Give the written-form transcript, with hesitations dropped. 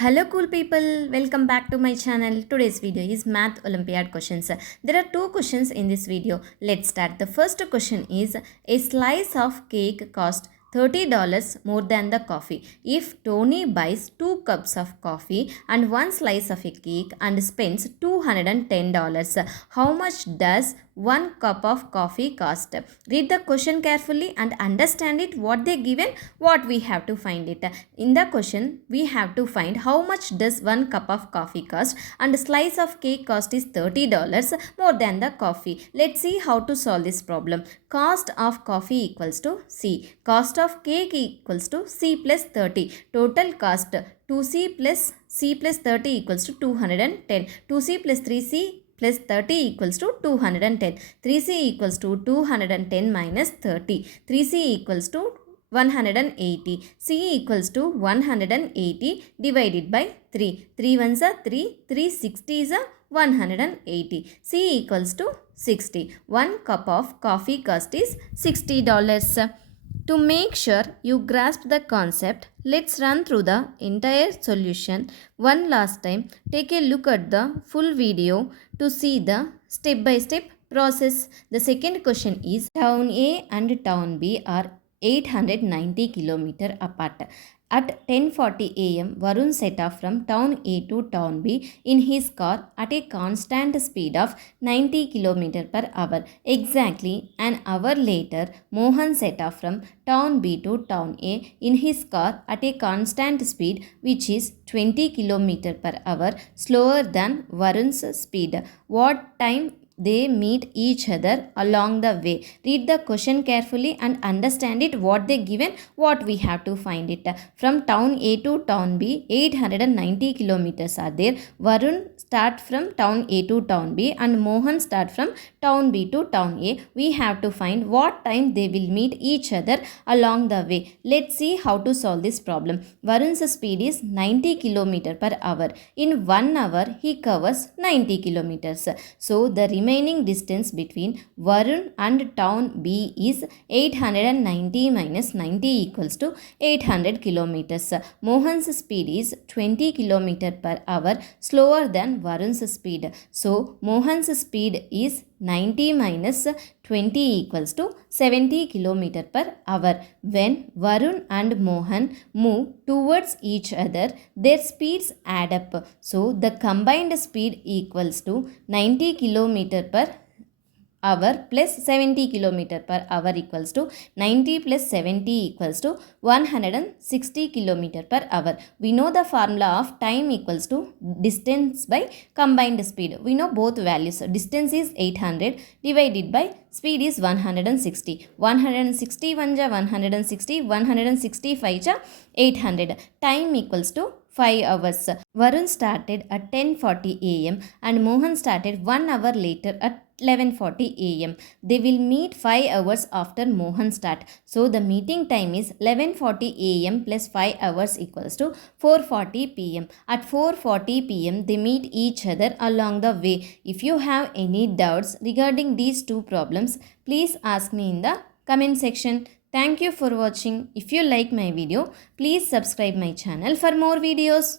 Hello cool people, welcome back to my channel. Today's video is Math Olympiad questions. There are two questions in this video. Let's start. The first question is, a slice of cake costs $30 more than the coffee. If Tony buys 2 cups of coffee and 1 slice of a cake and spends $210, how much does 1 cup of coffee cost? Read the question carefully and understand it. What they given, what we have to find it. In the question, we have to find how much does 1 cup of coffee cost, and slice of cake cost is $30 more than the coffee. Let's see how to solve this problem. Cost of coffee equals to C. Cost of cake equals to C plus 30. Total cost 2C plus C plus 30 equals to 210. 2C plus 3C plus 30 equals to 210. 3C equals to 210 minus 30. 3C equals to 180. C equals to 180 divided by 3. 3 ones are 3. 360 is a 180. C equals to 60. 1 cup of coffee cost is $60. To make sure you grasp the concept, let's run through the entire solution one last time. Take a look at the full video to see the step-by-step process. The second question is, town A and town B are 890 km apart. At 10:40 am, Varun set off from town A to town B in his car at a constant speed of 90 km per hour. Exactly an hour later, Mohan set off from town B to town A in his car at a constant speed which is 20 km per hour, slower than Varun's speed. What time they meet each other along the way? Read the question carefully and understand it. What they given, what we have to find it. From town A to town B, 890 kilometers are there. Varun start from town A to town B and Mohan start from town B to town A. We have to find what time they will meet each other along the way. Let's see how to solve this problem. Varun's speed is 90 km per hour. In 1 hour, he covers 90 kilometers. So the remaining distance between Varun and town B is 890 minus 90 equals to 800 kilometers. Mohan's speed is 20 kilometer per hour, slower than Varun's speed. So Mohan's speed is 90 minus 20 equals to 70 km per hour. When Varun and Mohan move towards each other, their speeds add up. So the combined speed equals to 90 km per hour plus 70 km per hour equals to 90 plus 70 equals to 160 km per hour. We know the formula of time equals to distance by combined speed. We know both values. Distance is 800 divided by speed is 160. 160 1 160, 165 800. Time equals to 5 hours. Varun started at 10:40 am and Mohan started 1 hour later at 11:40 am. They will meet 5 hours after Mohan start. So the meeting time is 11:40 am plus 5 hours equals to 4:40 pm. At 4:40 pm they meet each other along the way. If you have any doubts regarding these two problems, please ask me in the comment section. Thank you for watching. If you like my video, please subscribe my channel for more videos.